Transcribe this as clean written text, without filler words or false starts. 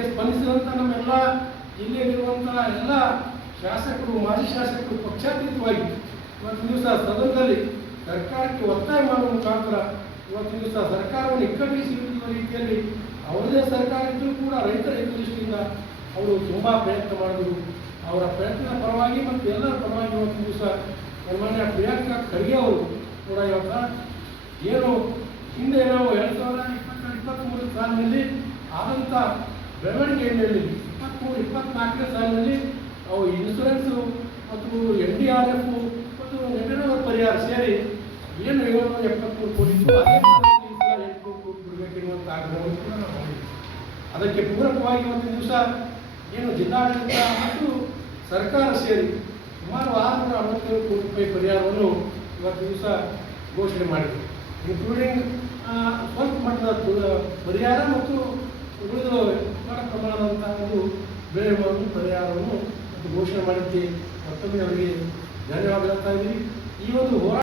ಇದಕ್ಕೆ ಸ್ಪಂದಿಸಿದಂಥ ನಮ್ಮೆಲ್ಲ ಜಿಲ್ಲೆಯಲ್ಲಿರುವಂತಹ ಎಲ್ಲ ಶಾಸಕರು, ಮಾಜಿ ಶಾಸಕರು ಪಕ್ಷಾತೀತವಾಗಿ ಇವತ್ತು ದಿವಸ ಸದನದಲ್ಲಿ ಸರ್ಕಾರಕ್ಕೆ ಒತ್ತಾಯ ಮಾಡುವ ಮುಖಾಂತರ ಇವತ್ತು ದಿವಸ ಸರ್ಕಾರವನ್ನು ಇಕ್ಕಟ್ಟಿಸಿರುವ ರೀತಿಯಲ್ಲಿ ಅವರದೇ ಸರ್ಕಾರ ಇದ್ದರೂ ಕೂಡ ರೈತರ ಹಿತದೃಷ್ಟಿಯಿಂದ ಅವರು ತುಂಬ ಪ್ರಯತ್ನ ಮಾಡಿದರು. ಅವರ ಪ್ರಯತ್ನದ ಪರವಾಗಿ ಮತ್ತು ಎಲ್ಲರ ಪರವಾಗಿ ಇವತ್ತು ದಿವಸ ಸನ್ಮಾನ್ಯ ಪ್ರಿಯಾಂಕಾ ಖರ್ಗೆ ಅವರು ಕೂಡ ಇವತ್ತು ಏನು ಹಿಂದೆ ನಾವು 2022-23 ಸಾಲಿನಲ್ಲಿ ಆದಂಥ ಬೆಳವಣಿಗೆಯಲ್ಲಿ 23-24ನೇ ಸಾಲಿನಲ್ಲಿ ಅವು ಇನ್ಶೂರೆನ್ಸು ಮತ್ತು NDRF ಮತ್ತು ನೆರೆಹೊರೆ ಪರಿಹಾರ ಸೇರಿ ಏನು 773 ಕೋಟಿ ಇತ್ತು ಅದೇ 800 ಕೋಟಿ ಬಿಡಬೇಕೆನ್ನುವಂಥ ಆಗ್ರಹವನ್ನು ಕೂಡ ನಾವು ಮಾಡಿದ್ವಿ. ಅದಕ್ಕೆ ಪೂರಕವಾಗಿ ಒಂದು ದಿವಸ ಏನು ಜಿಲ್ಲಾಡಳಿತ ಮತ್ತು ಸರ್ಕಾರ ಸೇರಿ ಸುಮಾರು 667 ಕೋಟಿ ರೂಪಾಯಿ ಪರಿಹಾರವನ್ನು ಇವತ್ತು ದಿವಸ ಘೋಷಣೆ ಮಾಡಿದ್ವಿ. ಇನ್ಕ್ಲೂಡಿಂಗ್ ಸ್ವಲ್ಪ ಮಟ್ಟದ ಪರಿಹಾರ ಮತ್ತು ಉಳಿದ ಬಹಳ ಪ್ರಮಾಣದಂತಹ ಒಂದು ಬೆಳೆ ಪರಿಹಾರವನ್ನು ಘೋಷಣೆ ಮಾಡಿದ್ದೆ. ಮತ್ತೊಮ್ಮೆ ಅವರಿಗೆ ಧನ್ಯವಾದ ಹೇಳ್ತಾ ಇದ್ದೀವಿ. ಈ ಒಂದು ಹೋರಾಟ